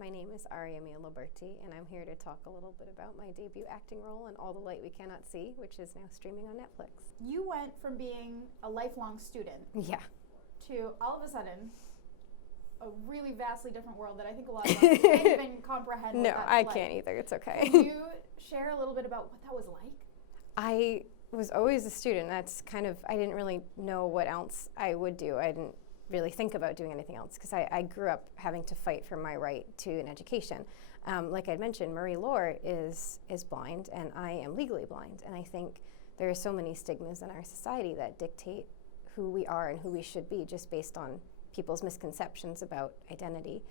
My name is Aria Mia Loberti, and I'm here to talk a little bit about my debut acting role in All the Light We Cannot See, which is now streaming on Netflix. You went from being a lifelong student Yeah. to all of a sudden a really vastly different world that I think a lot of us can't even comprehend. No, I can't either. It's okay. Can you share a little bit about what that was like? I was always a student. That's kind of, I didn't really know what else I would do. I didn't really think about doing anything else because I grew up having to fight for my right to an education. Like I'd mentioned, Marie Laure is blind and I am legally blind. And I think there are so many stigmas in our society that dictate who we are and who we should be just based on people's misconceptions about identity.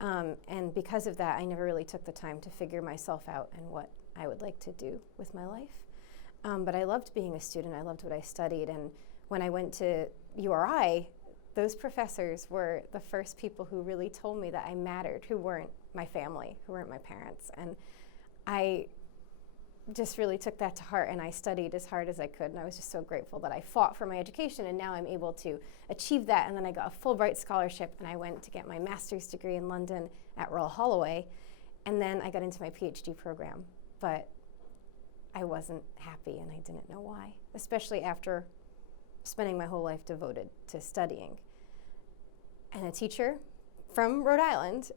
And because of that, I never really took the time to figure myself out and what I would like to do with my life. But I loved being a student. I loved what I studied. And when I went to URI, those professors were the first people who really told me that I mattered, who weren't my family, who weren't my parents. And I just really took that to heart, and I studied as hard as I could, and I was just so grateful that I fought for my education, and now I'm able to achieve that. And then I got a Fulbright scholarship, and I went to get my master's degree in London at Royal Holloway, and then I got into my PhD program. But I wasn't happy, and I didn't know why, especially after spending my whole life devoted to studying. And a teacher from Rhode Island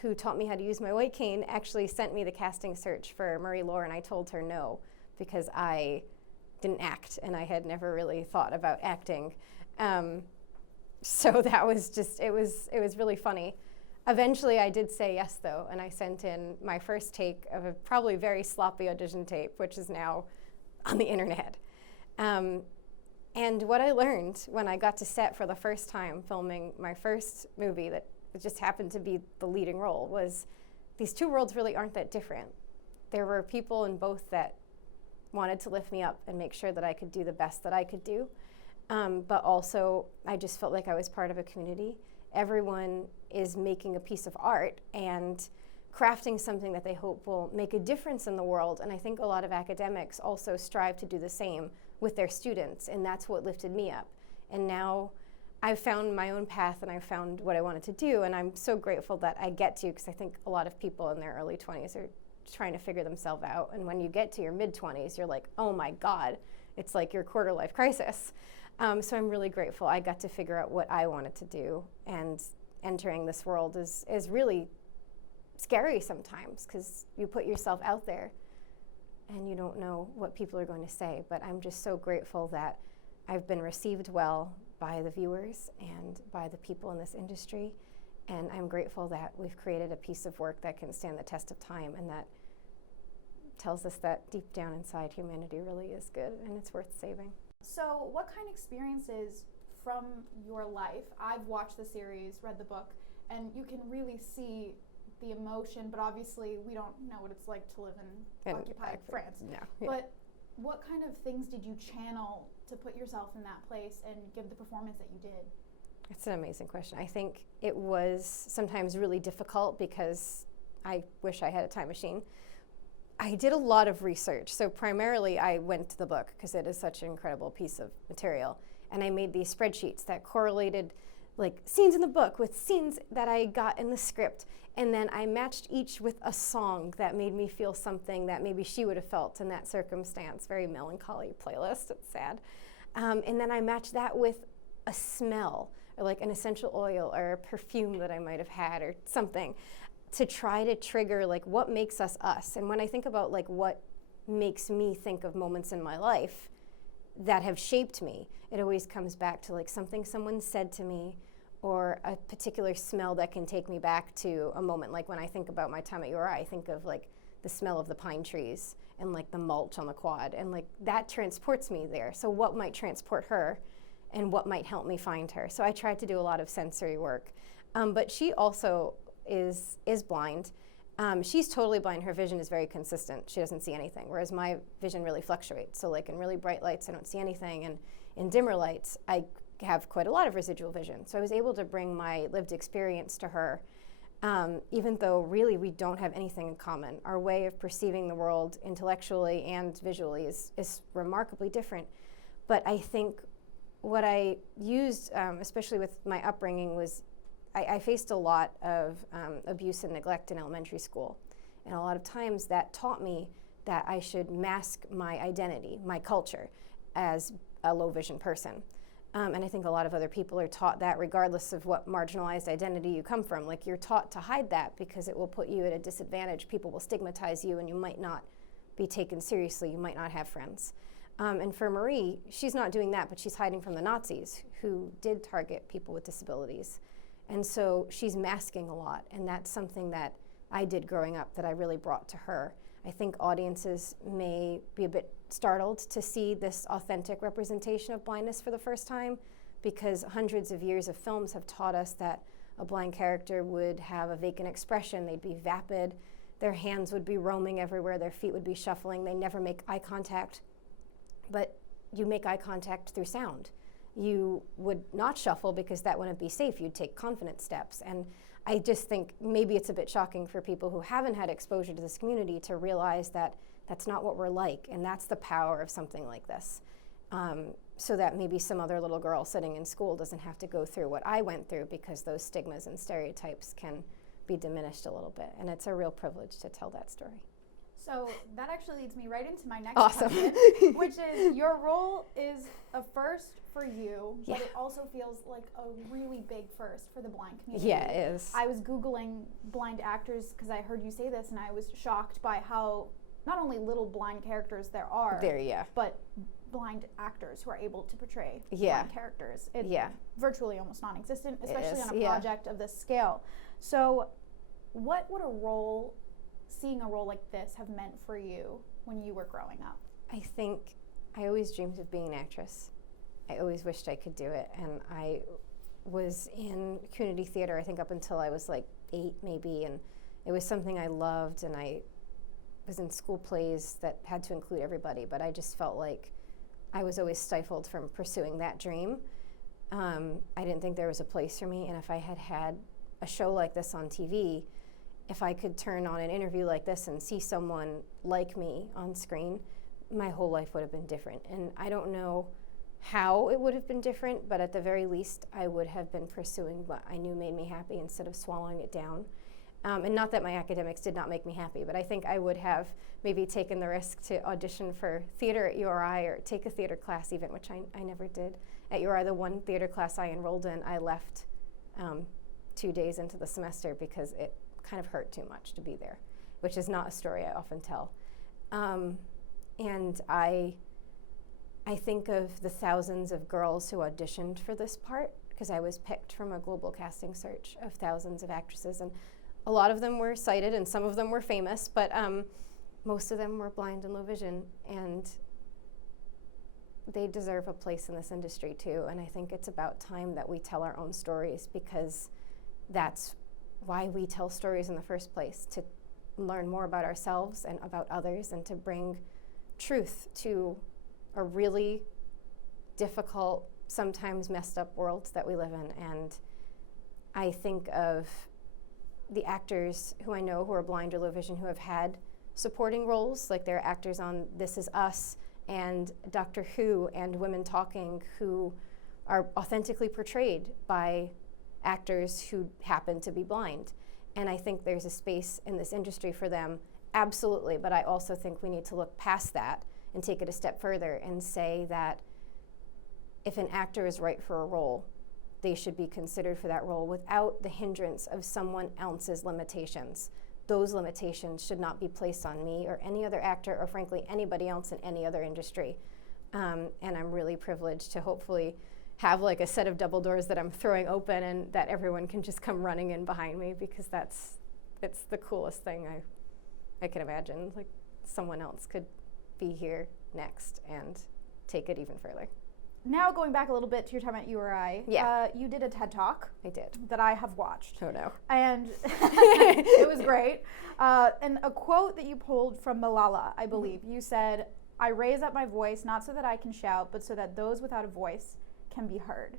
who taught me how to use my white cane actually sent me the casting search for Marie Laure, and I told her no because I didn't act and I had never really thought about acting. So that was just, it was really funny. Eventually I did say yes though, and I sent in my first take of a probably very sloppy audition tape, which is now on the internet. And what I learned when I got to set for the first time filming my first movie that just happened to be the leading role was these two worlds really aren't that different. There were people in both that wanted to lift me up and make sure that I could do the best that I could do. But also I just felt like I was part of a community. Everyone is making a piece of art and crafting something that they hope will make a difference in the world. And I think a lot of academics also strive to do the same with their students, and that's what lifted me up. And now I've found my own path and I've found what I wanted to do, and I'm so grateful that I get to, because I think a lot of people in their early 20s are trying to figure themselves out, and when you get to your mid-20s, you're like, oh my God, it's like your quarter-life crisis. So I'm really grateful I got to figure out what I wanted to do, and entering this world is really scary sometimes, because you put yourself out there and you don't know what people are going to say. But I'm just so grateful that I've been received well by the viewers and by the people in this industry. And I'm grateful that we've created a piece of work that can stand the test of time and that tells us that deep down inside humanity really is good and it's worth saving. So what kind of experiences from your life, I've watched the series, read the book, and you can really see the emotion, but obviously we don't know what it's like to live in occupied France. No. But what kind of things did you channel to put yourself in that place and give the performance that you did? It's an amazing question. I think it was sometimes really difficult because I wish I had a time machine. I did a lot of research. So primarily I went to the book because it is such an incredible piece of material. And I made these spreadsheets that correlated like scenes in the book with scenes that I got in the script. And then I matched each with a song that made me feel something that maybe she would have felt in that circumstance. Very melancholy playlist, it's sad. And then I matched that with a smell, or like an essential oil or a perfume that I might have had or something, to try to trigger like what makes us us. And when I think about like what makes me think of moments in my life that have shaped me, it always comes back to like something someone said to me, or a particular smell that can take me back to a moment. Like when I think about my time at URI, I think of like the smell of the pine trees and like the mulch on the quad, and like that transports me there. So what might transport her and what might help me find her? So I tried to do a lot of sensory work. But she also is blind. She's totally blind. Her vision is very consistent. She doesn't see anything, whereas my vision really fluctuates. So like in really bright lights, I don't see anything, and in dimmer lights, I have quite a lot of residual vision. So I was able to bring my lived experience to her, even though really we don't have anything in common. Our way of perceiving the world intellectually and visually is remarkably different. But I think what I used, especially with my upbringing, was I faced a lot of abuse and neglect in elementary school. And a lot of times that taught me that I should mask my identity, my culture, as a low vision person. And I think a lot of other people are taught that regardless of what marginalized identity you come from. Like, you're taught to hide that because it will put you at a disadvantage. People will stigmatize you and you might not be taken seriously. You might not have friends. And for Marie, she's not doing that, but she's hiding from the Nazis who did target people with disabilities. And so she's masking a lot. And that's something that I did growing up that I really brought to her. I think audiences may be a bit startled to see this authentic representation of blindness for the first time, because hundreds of years of films have taught us that a blind character would have a vacant expression, they'd be vapid, their hands would be roaming everywhere, their feet would be shuffling, they never make eye contact. But you make eye contact through sound. You would not shuffle because that wouldn't be safe, you'd take confident steps. And I just think maybe it's a bit shocking for people who haven't had exposure to this community to realize that that's not what we're like, and that's the power of something like this. So that maybe some other little girl sitting in school doesn't have to go through what I went through, because those stigmas and stereotypes can be diminished a little bit. And it's a real privilege to tell that story. So that actually leads me right into my next Awesome. question, which is, your role is a first for you, but it also feels like a really big first for the blind community. Yeah, it is. I was Googling blind actors because I heard you say this, and I was shocked by how not only little blind characters there are, but blind actors who are able to portray blind characters. It's virtually almost non-existent, especially on a project of this scale. So what would seeing a role like this have meant for you when you were growing up? I think I always dreamed of being an actress. I always wished I could do it. And I was in community theater, I think, up until I was like 8 maybe. And it was something I loved. And I was in school plays that had to include everybody. But I just felt like I was always stifled from pursuing that dream. I didn't think there was a place for me. And if I had had a show like this on TV, if I could turn on an interview like this and see someone like me on screen, my whole life would have been different. And I don't know how it would have been different, but at the very least, I would have been pursuing what I knew made me happy instead of swallowing it down. And not that my academics did not make me happy, but I think I would have maybe taken the risk to audition for theater at URI or take a theater class even, which I never did. At URI, the one theater class I enrolled in, I left 2 days into the semester because it kind of hurt too much to be there, which is not a story I often tell. And I think of the thousands of girls who auditioned for this part, because I was picked from a global casting search of thousands of actresses, and a lot of them were sighted and some of them were famous, but most of them were blind and low vision, and they deserve a place in this industry too. And I think it's about time that we tell our own stories, because that's why we tell stories in the first place, to learn more about ourselves and about others, and to bring truth to a really difficult, sometimes messed up world that we live in. And I think of the actors who I know who are blind or low vision who have had supporting roles, like there are actors on This Is Us and Doctor Who and Women Talking, who are authentically portrayed by actors who happen to be blind. And I think there's a space in this industry for them, absolutely, but I also think we need to look past that and take it a step further and say that if an actor is right for a role, they should be considered for that role without the hindrance of someone else's limitations. Those limitations should not be placed on me or any other actor, or frankly anybody else in any other industry. And I'm really privileged to hopefully have like a set of double doors that I'm throwing open and that everyone can just come running in behind me, because it's the coolest thing I can imagine. Like, someone else could be here next and take it even further. Now going back a little bit to your time at URI, you did a TED Talk. I did. That I have watched. Oh no. And it was great. And a quote that you pulled from Malala, I believe. You said, "I raise up my voice not so that I can shout, but so that those without a voice can be heard."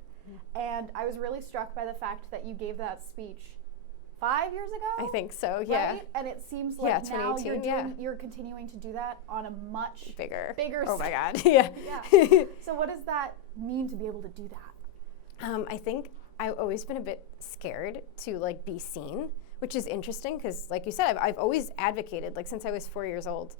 And I was really struck by the fact that you gave that speech 5 years ago? I think so, yeah. Right? And it seems like now 2018, you're continuing to do that on a much bigger Oh my scale. God, yeah. So what does that mean to be able to do that? I think I've always been a bit scared to like be seen, which is interesting because, like you said, I've always advocated, like since I was 4 years old.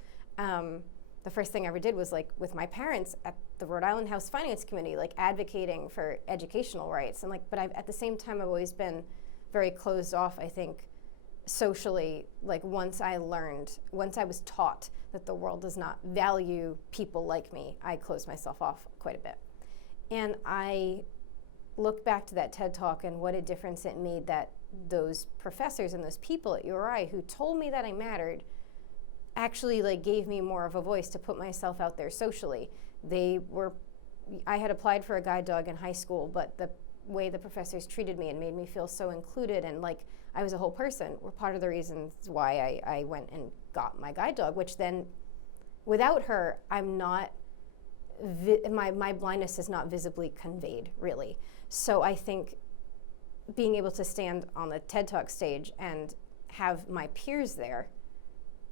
The first thing I ever did was like with my parents at the Rhode Island House Finance Committee, like advocating for educational rights. And like, but at the same time, I've always been very closed off, I think, socially. Like once I was taught that the world does not value people like me, I closed myself off quite a bit. And I look back to that TED Talk and what a difference it made that those professors and those people at URI who told me that I mattered actually like gave me more of a voice to put myself out there socially. I had applied for a guide dog in high school, but the way the professors treated me and made me feel so included and like I was a whole person were part of the reasons why I went and got my guide dog, which then without her, I'm not, my blindness is not visibly conveyed really. So I think being able to stand on the TED Talk stage and have my peers there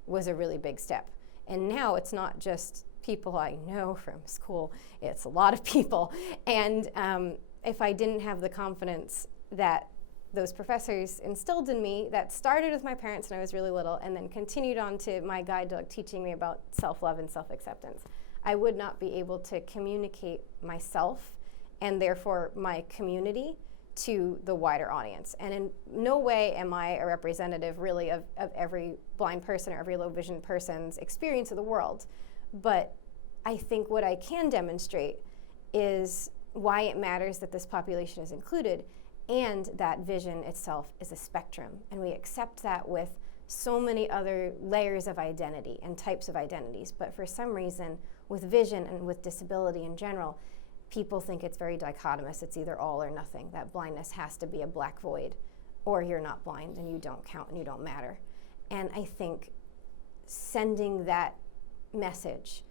was a really big step. And now it's not just people I know from school, it's a lot of people. And if I didn't have the confidence that those professors instilled in me, that started with my parents when I was really little and then continued on to my guide dog teaching me about self-love and self-acceptance, I would not be able to communicate myself and therefore my community to the wider audience. And in no way am I a representative really of every blind person or every low vision person's experience of the world. But I think what I can demonstrate is why it matters that this population is included and that vision itself is a spectrum. And we accept that with so many other layers of identity and types of identities. But for some reason, with vision and with disability in general, people think it's very dichotomous. It's either all or nothing, that blindness has to be a black void, or you're not blind and you don't count and you don't matter. And I think sending that message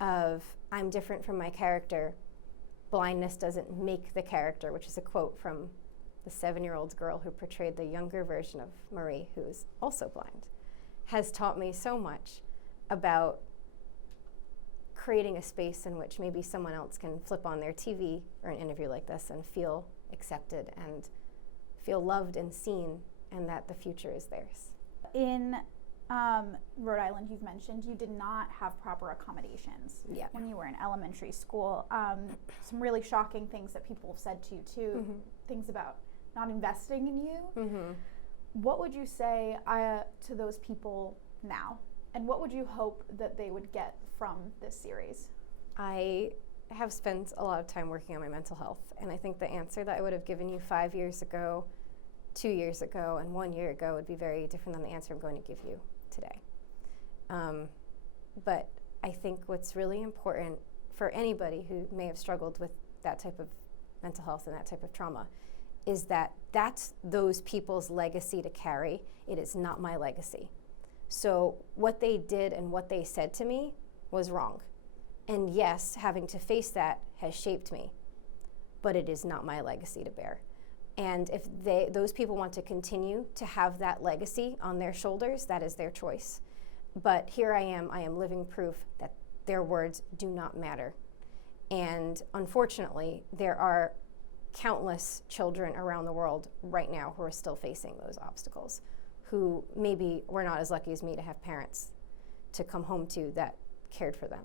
of I'm different from my character, blindness doesn't make the character, which is a quote from the 7-year-old girl who portrayed the younger version of Marie, who is also blind, has taught me so much about creating a space in which maybe someone else can flip on their TV or an interview like this and feel accepted and feel loved and seen, and that the future is theirs. In Rhode Island, you've mentioned you did not have proper accommodations when you were in elementary school. Some really shocking things that people have said to you too, things about not investing in you. What would you say to those people now? And what would you hope that they would get from this series? I have spent a lot of time working on my mental health, and I think the answer that I would have given you 5 years ago, 2 years ago, and 1 year ago would be very different than the answer I'm going to give you today. But I think what's really important for anybody who may have struggled with that type of mental health and that type of trauma is that that's those people's legacy to carry. It is not my legacy. So what they did and what they said to me was wrong. And yes, having to face that has shaped me, but it is not my legacy to bear. And if those people want to continue to have that legacy on their shoulders, that is their choice. But here I am living proof that their words do not matter. And unfortunately, there are countless children around the world right now who are still facing those obstacles, who maybe were not as lucky as me to have parents to come home to that cared for them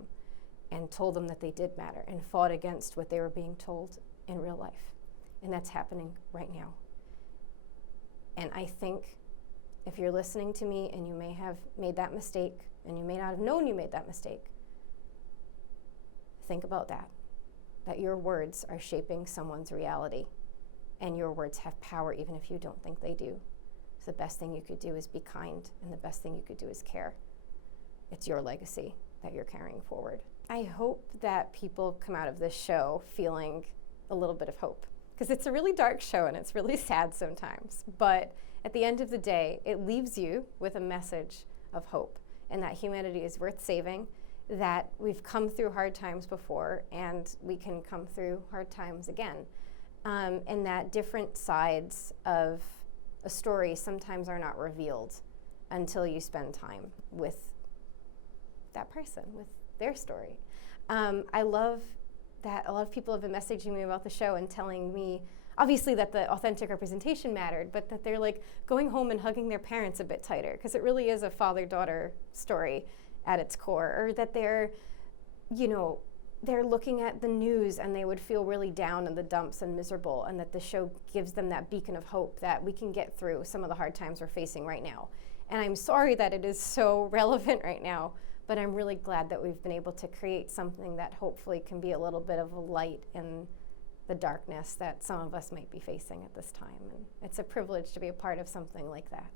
and told them that they did matter and fought against what they were being told in real life. And that's happening right now. And I think if you're listening to me and you may have made that mistake and you may not have known you made that mistake, think about that your words are shaping someone's reality and your words have power even if you don't think they do. So the best thing you could do is be kind, and the best thing you could do is care. It's your legacy that you're carrying forward. I hope that people come out of this show feeling a little bit of hope, because it's a really dark show and it's really sad sometimes. But at the end of the day, it leaves you with a message of hope, and that humanity is worth saving, that we've come through hard times before and we can come through hard times again, and that different sides of a story sometimes are not revealed until you spend time with that person, with their story. I love that a lot of people have been messaging me about the show and telling me, obviously that the authentic representation mattered, but that they're like going home and hugging their parents a bit tighter, because it really is a father-daughter story at its core, or that they're, you know, they're looking at the news and they would feel really down in the dumps and miserable, and that the show gives them that beacon of hope that we can get through some of the hard times we're facing right now. And I'm sorry that it is so relevant right now, but I'm really glad that we've been able to create something that hopefully can be a little bit of a light in the darkness that some of us might be facing at this time. And it's a privilege to be a part of something like that.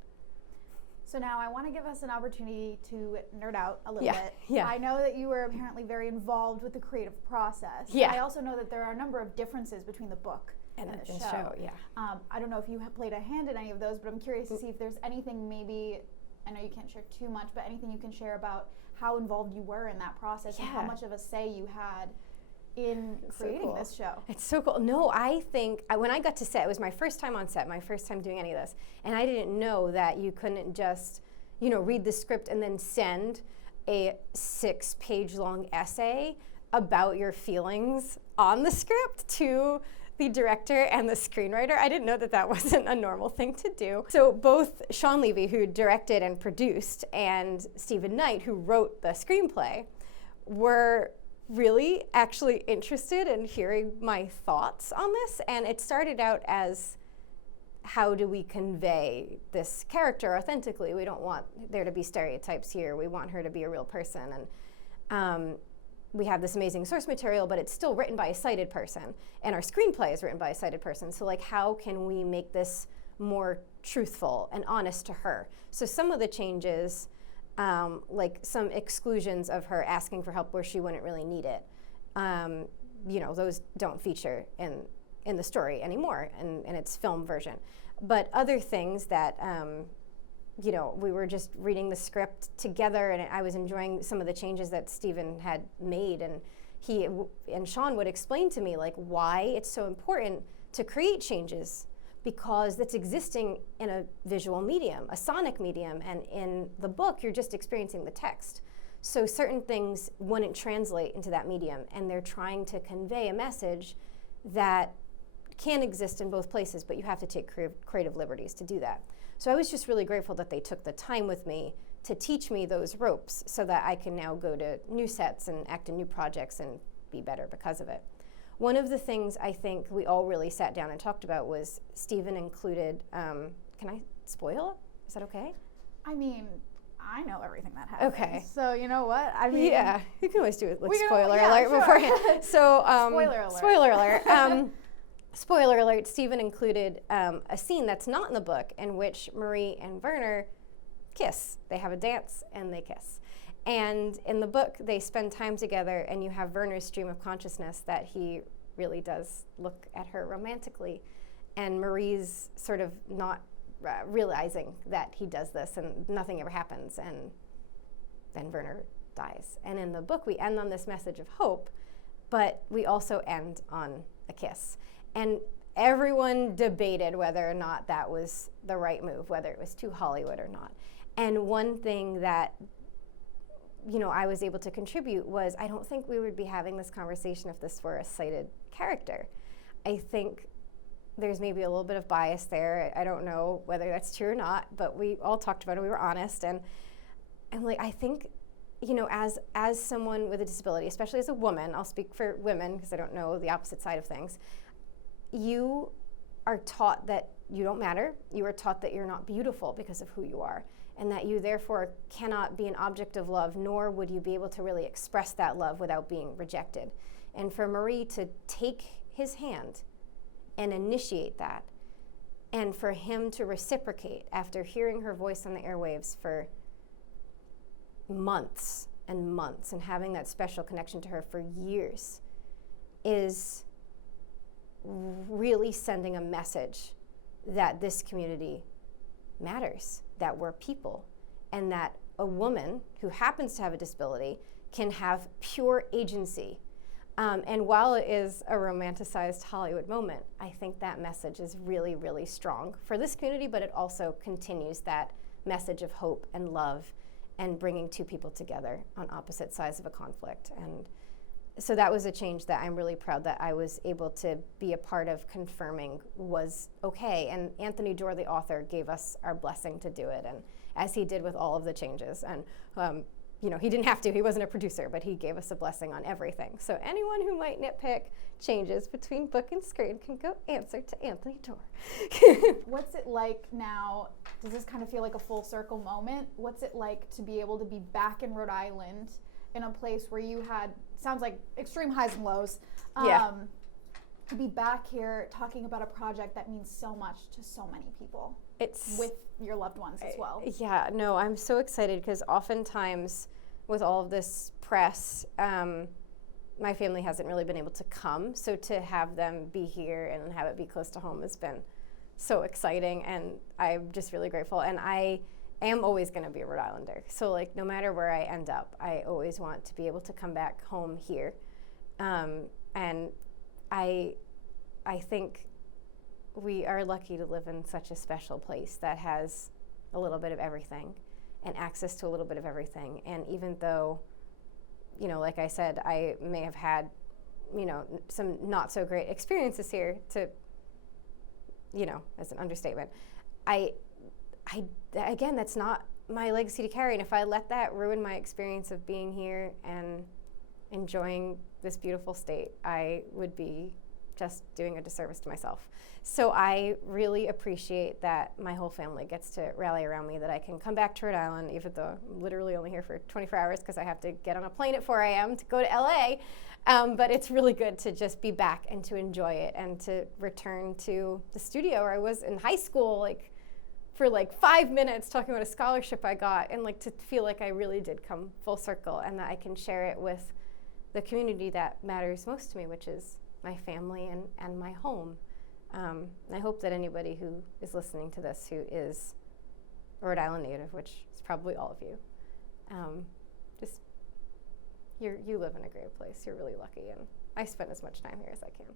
So now I want to give us an opportunity to nerd out a little bit. Yeah. I know that you were apparently very involved with the creative process. Yeah. I also know that there are a number of differences between the book and the show. Yeah. I don't know if you have played a hand in any of those, but I'm curious to see if there's anything, maybe, I know you can't share too much, but anything you can share about how involved you were in that process and how much of a say you had in creating this show. It's so cool. No, I think when I got to set, it was my first time on set, my first time doing any of this, and I didn't know that you couldn't just, you know, read the script and then send a 6-page long essay about your feelings on the script to the director and the screenwriter. I didn't know that that wasn't a normal thing to do. So both Sean Levy, who directed and produced, and Stephen Knight, who wrote the screenplay, were really actually interested in hearing my thoughts on this. And it started out as, how do we convey this character authentically? We don't want there to be stereotypes here. We want her to be a real person. And we have this amazing source material, but it's still written by a sighted person. And our screenplay is written by a sighted person. So like, how can we make this more truthful and honest to her? So some of the changes, like some exclusions of her asking for help where she wouldn't really need it, you know, those don't feature in the story anymore in its film version. But other things that, you know, we were just reading the script together, and I was enjoying some of the changes that Stephen had made, and he and Sean would explain to me like why it's so important to create changes, because it's existing in a visual medium, a sonic medium, and in the book you're just experiencing the text. So certain things wouldn't translate into that medium, and they're trying to convey a message that can exist in both places, but you have to take creative liberties to do that. So I was just really grateful that they took the time with me to teach me those ropes so that I can now go to new sets and act in new projects and be better because of it. One of the things I think we all really sat down and talked about was Stephen included, can I spoil it? Is that okay? I mean, I know everything that happens. Okay. So you know what? I mean, yeah, you can always do it like spoiler alert beforehand. So spoiler alert. Spoiler alert. Spoiler alert, Stephen included a scene that's not in the book in which Marie and Werner kiss. They have a dance and they kiss. And in the book, they spend time together, and you have Werner's stream of consciousness that he really does look at her romantically, and Marie's sort of not realizing that he does this, and nothing ever happens, and then Werner dies. And in the book, we end on this message of hope, but we also end on a kiss. And everyone debated whether or not that was the right move, whether it was too Hollywood or not. And one thing that, you know, I was able to contribute was, I don't think we would be having this conversation if this were a sighted character. I think there's maybe a little bit of bias there. I don't know whether that's true or not, but we all talked about it, we were honest. And I'm like, I think, you know, as someone with a disability, especially as a woman, I'll speak for women because I don't know the opposite side of things, you are taught that you don't matter. You are taught that you're not beautiful because of who you are, and that you therefore cannot be an object of love, nor would you be able to really express that love without being rejected. And for Marie to take his hand and initiate that, and for him to reciprocate after hearing her voice on the airwaves for months and months and having that special connection to her for years, is really sending a message that this community matters, that we're people, and that a woman who happens to have a disability can have pure agency. And while it is a romanticized Hollywood moment, I think that message is really, really strong for this community, but it also continues that message of hope and love and bringing two people together on opposite sides of a conflict. And so that was a change that I'm really proud that I was able to be a part of confirming was okay. And Anthony Doerr, the author, gave us our blessing to do it, and as he did with all of the changes. And he didn't have to, he wasn't a producer, but he gave us a blessing on everything. So anyone who might nitpick changes between book and screen can go answer to Anthony Doerr. What's it like now? Does this kind of feel like a full circle moment? What's it like to be able to be back in Rhode Island in a place where you had, sounds like extreme highs and lows, to be back here talking about a project that means so much to so many people? It's with your loved ones as well. Yeah, no, I'm so excited because oftentimes with all of this press, my family hasn't really been able to come. So to have them be here and have it be close to home has been so exciting, and I'm just really grateful. And I am always going to be a Rhode Islander. So like no matter where I end up, I always want to be able to come back home here. And I think we are lucky to live in such a special place that has a little bit of everything and access to a little bit of everything. And even though, like I said, I may have had, some not so great experiences here to, as an understatement, again, that's not my legacy to carry. And if I let that ruin my experience of being here and enjoying this beautiful state, I would be just doing a disservice to myself. So I really appreciate that my whole family gets to rally around me, that I can come back to Rhode Island, even though I'm literally only here for 24 hours because I have to get on a plane at 4 a.m. to go to LA. But it's really good to just be back and to enjoy it and to return to the studio where I was in high school, for 5 minutes talking about a scholarship I got, and to feel like I really did come full circle and that I can share it with the community that matters most to me, which is my family and my home. I hope that anybody who is listening to this who is a Rhode Island native, which is probably all of you, you live in a great place. You're really lucky, and I spend as much time here as I can.